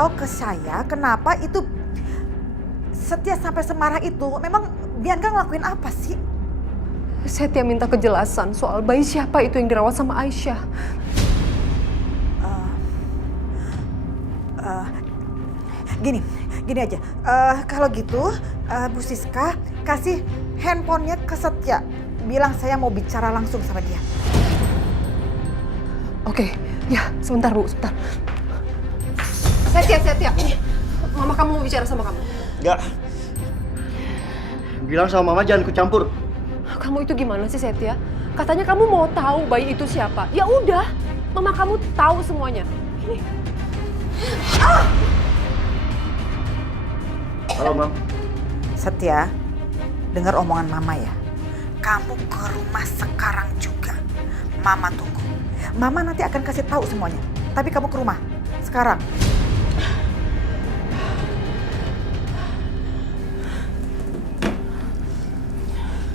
tahu ke saya kenapa itu Setia sampai semarah itu. Memang Bianca ngelakuin apa sih? Setia minta kejelasan soal bayi siapa itu yang dirawat sama Aisyah. Gini aja. Kalau gitu, Bu Siska kasih handphonenya ke Setia. Bilang saya mau bicara langsung sama dia. Oke, ya sebentar Bu, sebentar. Setia. Mama kamu mau bicara sama kamu. Enggak. Bilang sama mama jangan ikut campur. Kamu itu gimana sih Setia? Katanya kamu mau tahu bayi itu siapa. Ya udah, mama kamu tahu semuanya. Ini. Halo, Mam. Setia, dengar omongan Mama ya. Kamu ke rumah sekarang juga. Mama tunggu. Mama nanti akan kasih tahu semuanya. Tapi kamu ke rumah sekarang.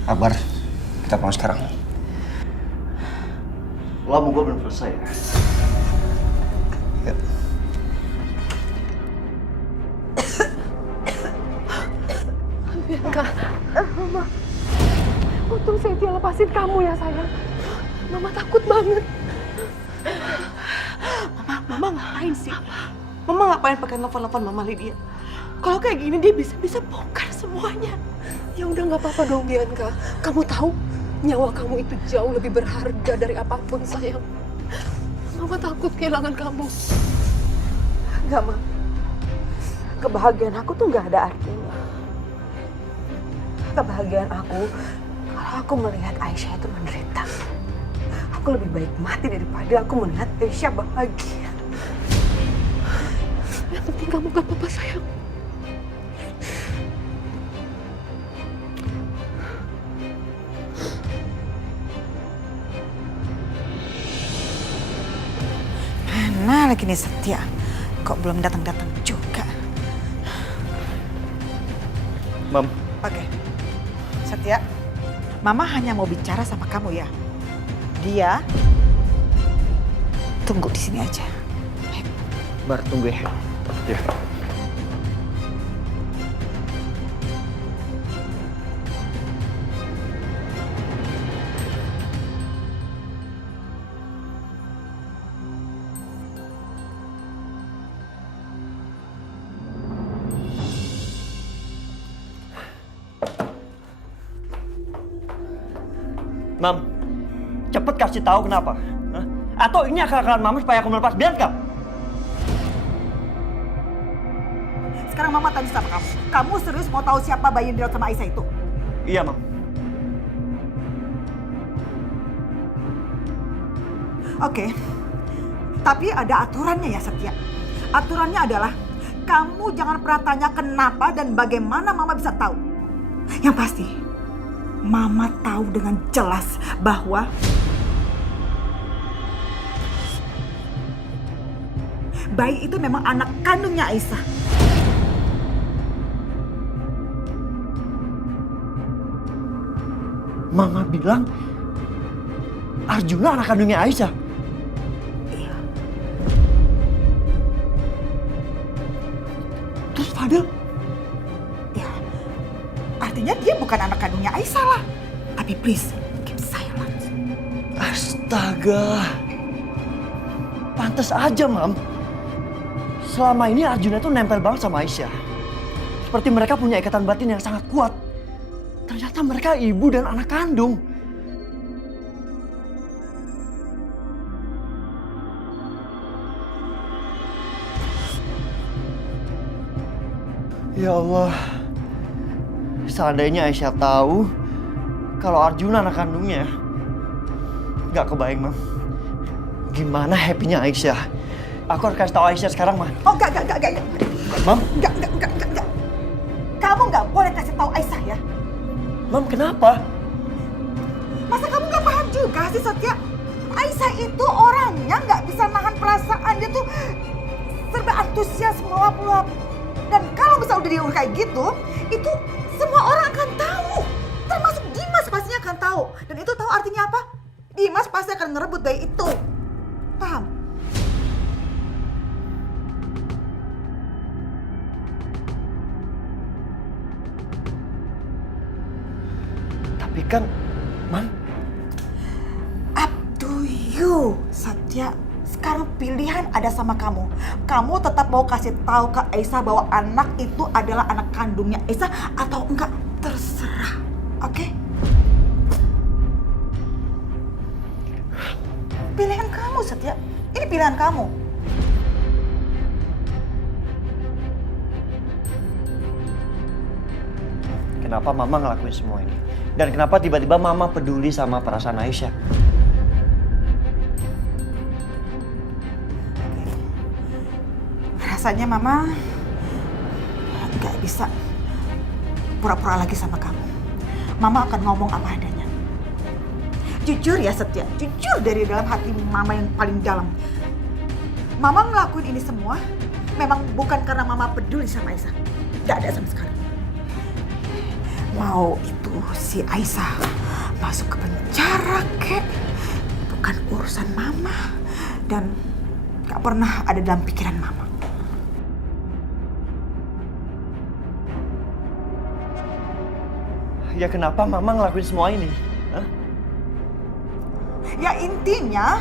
Kabar, kita pulang sekarang. Lamu gue belum selesai ya. Bianca, Mama. Untung Setia lepasin kamu ya sayang. Mama takut banget. Mama ngapain sih? Mama ngapain pakai nelfon-nelfon Mama Lydia? Kalau kayak gini dia bisa bongkar semuanya. Ya udah nggak apa-apa dong Bianca. Kamu tahu nyawa kamu itu jauh lebih berharga dari apapun sayang. Mama takut kehilangan kamu. Enggak, Ma. Kebahagiaan aku tuh nggak ada artinya. Kebahagiaan aku kalau aku melihat Aisyah itu menderita. Aku lebih baik mati daripada aku melihat Aisyah bahagia. Yang penting kamu gak apa-apa sayang. Mana lagi nih Setia? Kok belum datang-datang juga? Mam. Oke. Setia, Mama hanya mau bicara sama kamu ya. Dia tunggu di sini aja. Ayo. Bar, tunggu ya. Ya. Mam, cepet kasih tahu kenapa. Hah? Atau ini akal-akalan Mama supaya aku melepas Bianca? Sekarang Mama tanya sama kamu. Kamu serius mau tahu siapa bayi yang dirawat sama Aisyah itu? Iya, Mam. Oke. Tapi ada aturannya ya Setia. Aturannya adalah kamu jangan pernah tanya kenapa dan bagaimana Mama bisa tahu. Yang pasti, Mama tahu dengan jelas bahwa bayi itu memang anak kandungnya Aisyah. Mama bilang Arjuna anak kandungnya Aisyah. Iya. Terus Fadil? Ya, artinya dia bukan anak kandungnya Aisyah lah. Tapi please, keep silent. Astaga. Pantes aja, Mam. Selama ini Arjuna tuh nempel banget sama Aisyah. Seperti mereka punya ikatan batin yang sangat kuat. Ternyata mereka ibu dan anak kandung. Ya Allah. Seandainya Aisyah tahu kalau Arjuna anak kandungnya, nggak kebayang, Mam. Gimana happy-nya Aisyah. Aku harus kasih tahu Aisyah sekarang, Ma. Oh, enggak. Mam? Enggak. Kamu nggak boleh kasih tahu Aisyah ya. Mam, kenapa? Masa kamu nggak paham juga sih, Setia? Aisyah itu orangnya nggak bisa nahan perasaan. Dia tuh serba antusias, meluap-luap. Dan kalau misalnya udah diurut kayak gitu, itu semua orang akan tahu. Termasuk Dimas pastinya akan tahu. Dan itu tahu artinya apa? Dimas pasti akan ngerebut bayi itu. Paham? Tapi kan, Mam, Up to you, Satya. Sekarang pilihan ada sama kamu. Kamu tetap mau kasih tahu ke Aisyah bahwa anak itu adalah anak kandungnya Aisyah atau enggak, terserah. Oke? Pilihan kamu, Satya. Ini pilihan kamu. kenapa Mama ngelakuin semua ini? Dan kenapa tiba-tiba Mama peduli sama perasaan Aisyah? Rasanya Mama nggak bisa pura-pura lagi sama kamu. Mama akan ngomong apa adanya. Jujur ya Setia, jujur dari dalam hati Mama yang paling dalam. Mama ngelakuin ini semua memang bukan karena Mama peduli sama Aisyah. Nggak ada sama sekali. Mau itu si Aisyah masuk ke penjara kek, bukan urusan Mama. Dan nggak pernah ada dalam pikiran Mama. Ya kenapa Mama ngelakuin semua ini? Hah? Ya intinya,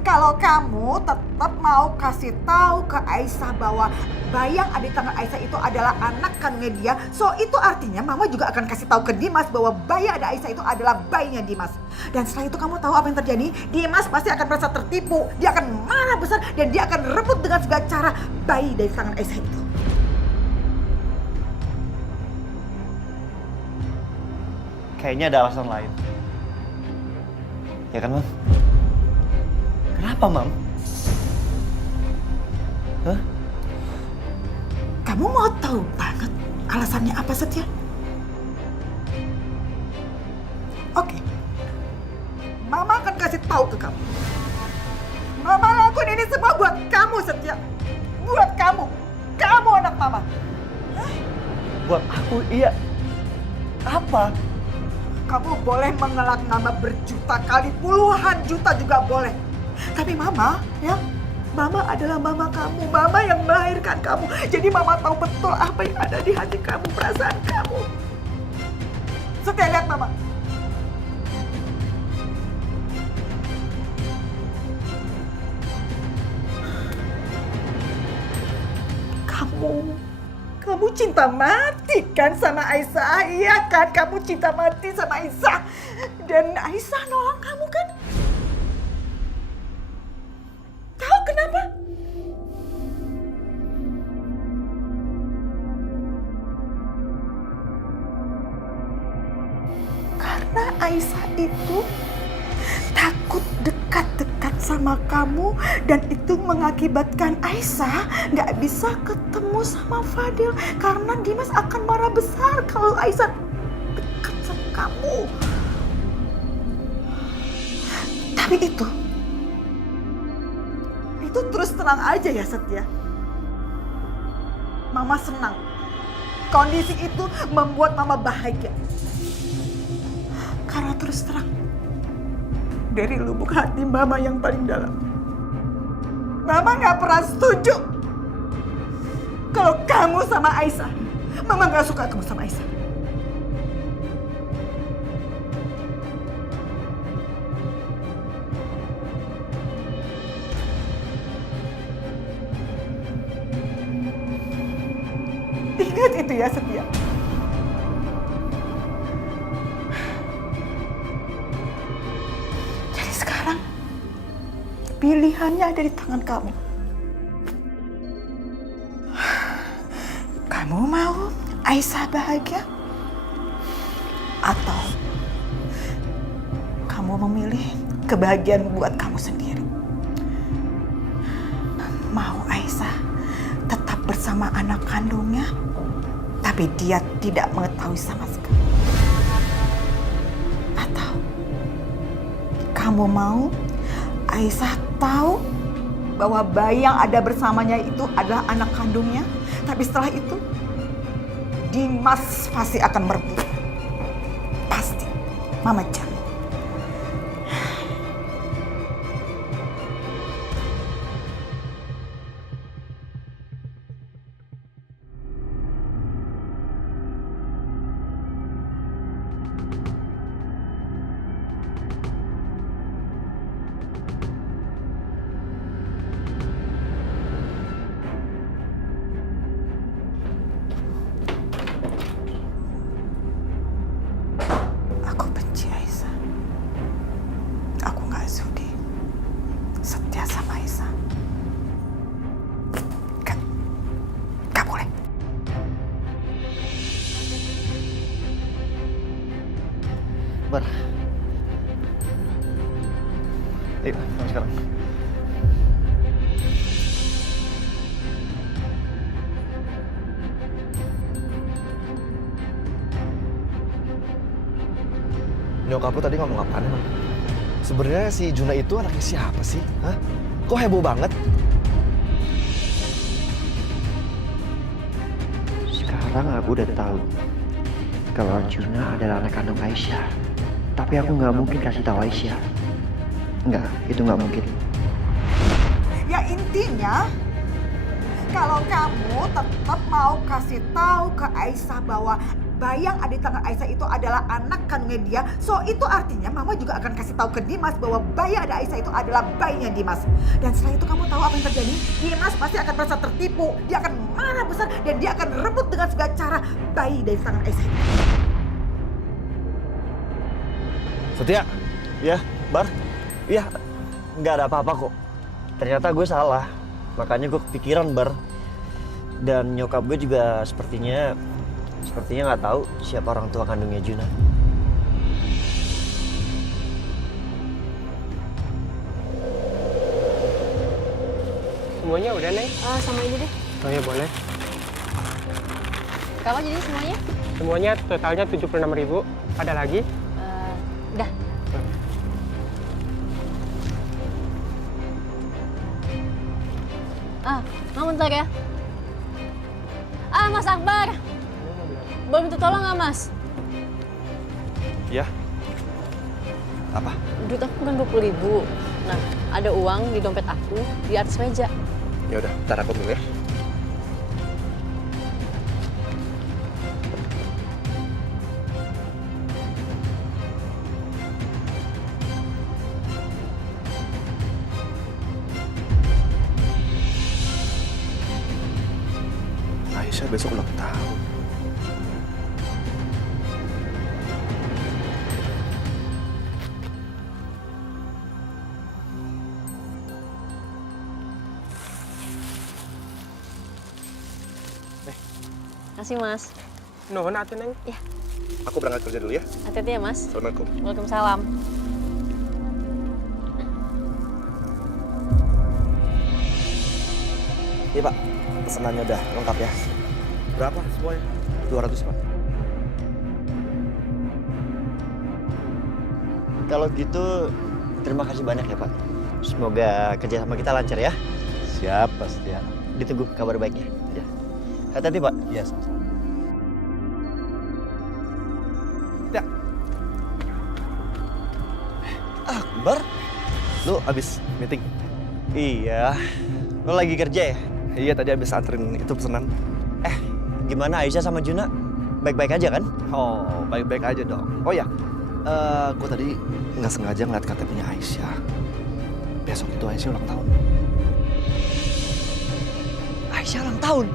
kalau kamu tetap mau kasih tahu ke Aisyah bahwa bayi yang ada di tangan Aisyah itu adalah anak kandungnya dia, so itu artinya Mama juga akan kasih tahu ke Dimas bahwa bayi yang ada Aisyah itu adalah bayinya Dimas. Dan setelah itu kamu tahu apa yang terjadi? Dimas pasti akan merasa tertipu, dia akan marah besar dan dia akan rebut dengan segala cara bayi dari tangan Aisyah itu. Kayaknya ada alasan lain. Ya kan, Mam? Kenapa, Mam? Hah? Kamu mau tahu banget alasannya apa, Setia? Oke. Mama akan kasih tahu ke kamu. Mama lakuin ini semua buat kamu, Setia. Buat kamu. Kamu anak Mama. Buat aku, iya. Apa? Kamu boleh mengelak nama berjuta kali, puluhan juta juga boleh. Tapi Mama, ya, Mama adalah Mama kamu, Mama yang melahirkan kamu. Jadi Mama tahu betul apa yang ada di hati kamu, perasaan kamu. Setia, lihat Mama. Kamu cinta mati kan sama Aisyah? Iya kan, kamu cinta mati sama Aisyah. Dan Aisyah nolong kamu kan? Tahu kenapa? Karena Aisyah itu takut dekat-dekat sama kamu dan itu mengakibatkan Aisyah nggak bisa ketemu sama Fadil karena Dimas akan marah besar kalau Aisyah dekat sama kamu. Tapi itu terus terang aja ya Setia. Mama senang. Kondisi itu membuat Mama bahagia. Karena terus terang dari lubuk hati Mama yang paling dalam, Mama gak pernah setuju kalau kamu sama Aisyah. Mama gak suka kamu sama Aisyah. Ingat itu ya Setia. Sekarang pilihannya ada di tangan kamu. Kamu mau Aisyah bahagia? Atau kamu memilih kebahagiaan buat kamu sendiri? Mau Aisyah tetap bersama anak kandungnya, tapi dia tidak mengetahui sama sekali? Atau kamu mau Aisyah tahu bahwa bayi yang ada bersamanya itu adalah anak kandungnya, tapi setelah itu Dimas pasti akan merebut. Pasti, Mama jamin. Bar. Ayo, masuk sekarang. Nyokap lu tadi ngomong apaan emang? Sebenarnya si Juna itu anaknya siapa sih? Hah? Kok heboh banget? Sekarang aku udah tahu kalau Arjuna adalah anak kandung Aisyah. Tapi aku nggak mungkin kasih tahu Aisyah. Nggak, itu nggak mungkin. Ya intinya, kalau kamu tetap mau kasih tahu ke Aisyah bahwa bayi yang ada di tangan Aisyah itu adalah anak kandungnya dia, so itu artinya Mama juga akan kasih tahu ke Dimas bahwa bayi yang ada Aisyah itu adalah bayinya Dimas. Dan setelah itu kamu tahu apa yang terjadi? Dimas pasti akan merasa tertipu, dia akan marah besar dan dia akan rebut dengan segala cara bayi dari tangan Aisyah itu. Setia? Ya, Bar. Iya. Nggak ada apa-apa kok. Ternyata gue salah. Makanya gue kepikiran, Bar. Dan nyokap gue juga sepertinya nggak tahu siapa orang tua kandungnya Juna. Semuanya udah, Neng? Sama ini deh. Oh ya, boleh. Kalau jadi semuanya? Semuanya totalnya 76.000. Ada lagi? Udah. Mau bentar ya. Mas Akbar. Boleh minta tolong nggak, Mas? Ya. Apa? Duit aku kan 20.000. Nah, ada uang di dompet aku di atas meja. Ya udah, ntar aku dulu ya. Aisyah besok ulang tahun. Kasih, Mas. Nuhun atuh, Neng. Aku berangkat kerja dulu ya. Hati-hati ya, Mas. Assalamualaikum. Waalaikumsalam. Iya Pak, pesanannya udah lengkap ya. Berapa semuanya? 200 Pak. Kalau gitu, terima kasih banyak ya, Pak. Semoga kerja sama kita lancar ya. Siap, pasti ya. Ditunggu kabar baiknya. Ya. Hati-hati, Pak. Iya, sama-sama. Ya. Akbar? Lu abis meeting? Iya. Lo lagi kerja ya? Iya, tadi abis anterin itu pesanan. Gimana Aisyah sama Juna? Baik-baik aja kan? Oh, baik-baik aja dong. Oh ya, gue tadi nggak sengaja ngeliat KTP-nya Aisyah. Besok itu Aisyah ulang tahun. Aisyah ulang tahun?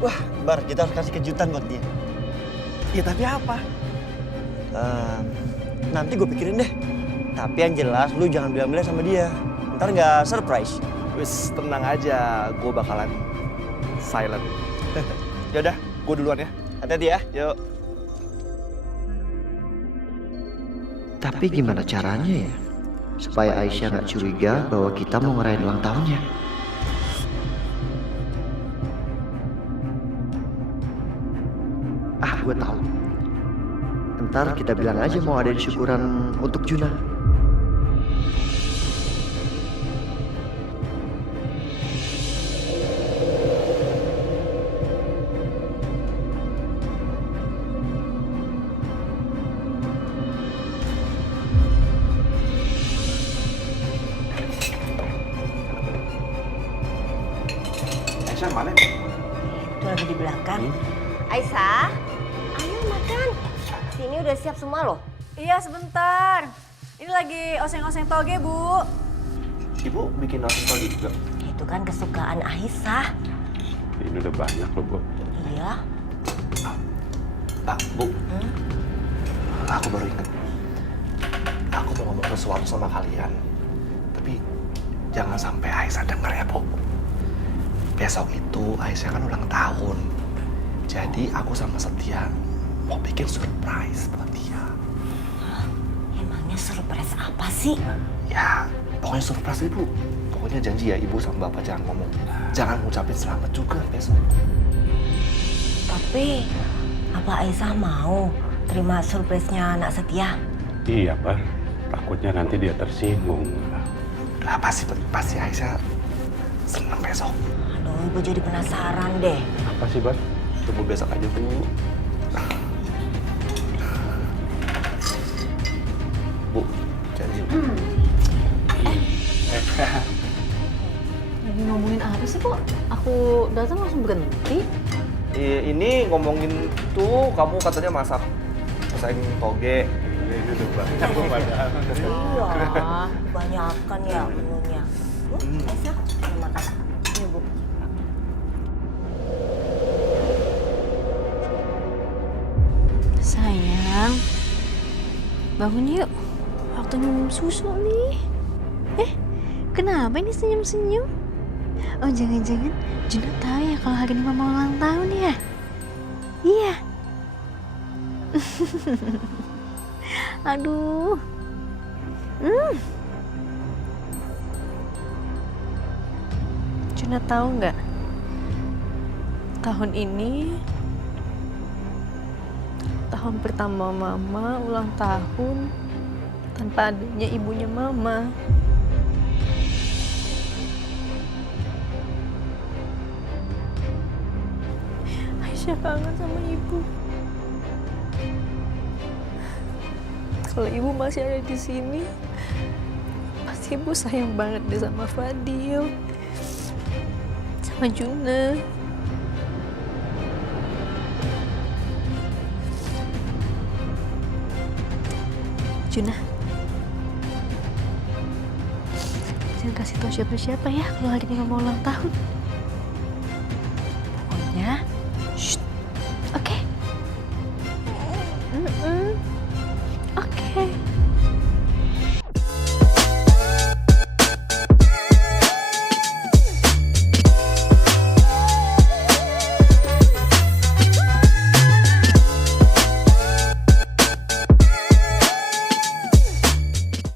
Wah, Bar, kita harus kasih kejutan buat dia. Ya tapi apa? Nanti gue pikirin deh. Tapi yang jelas, lu jangan bilang-bilang sama dia. Ntar nggak surprise. Wis, tenang aja, gue bakalan silent. Yaudah, gue duluan ya. Hati-hati ya. Yuk. Tapi gimana caranya ya? Supaya Aisyah nggak curiga bahwa kita mau ngerayain ulang tahunnya. Gue tahu. Ntar kita bilang aja mau ada syukuran untuk Juna. Aisyah mana? Itu lagi di belakang. Aisyah, ayo makan. Sini udah siap semua loh. Iya sebentar. Ini lagi oseng-oseng toge, Bu. Ibu bikin nasi toge juga? Itu kan kesukaan Aisyah. Ini udah banyak loh, Bu. Iya. Pak, Bu. Aku baru ingat. Aku mau ngomong sesuatu sama kalian. Tapi jangan sampai Aisyah denger ya, Bu. Besok itu Aisyah kan ulang tahun. Jadi aku sama Setia mau bikin surprise buat dia. Emangnya surprise apa sih? Ya, pokoknya surprise ibu. Pokoknya janji ya ibu sama bapak jangan ngomong. Jangan ngucapin selamat juga besok. Tapi, apa Aisyah mau terima surprise-nya anak setia? Iya, Bar. Takutnya nanti dia tersinggung. Lah pasti Aisyah senang besok. Aduh, ibu jadi penasaran deh. Apa sih, Bar? Tunggu besok aja bu. Bu, janji bu. Lagi ngomongin apa sih, kok? Aku datang langsung berhenti. Ini ngomongin tuh kamu katanya masak toge. Ini tuh banyak bu padahal. Iya, kebanyakan ya menunya. Aisyah, terima kasih. Ini Bu. Sayang, bangun yuk. Waktu minum susu nih. Kenapa ini senyum-senyum? Oh, jangan-jangan Juna tahu ya kalau hari ini mama ulang tahun ya? Iya. Aduh. Juna tahu nggak? Tahun ini tahun pertama mama ulang tahun tanpa adanya ibunya mama. Aisyah kangen sama ibu. Kalau ibu masih ada di sini, pasti ibu sayang banget deh sama Fadil, sama Juna. Juna, jangan kasih tahu siapa-siapa ya kalau hari ini mama ulang tahun.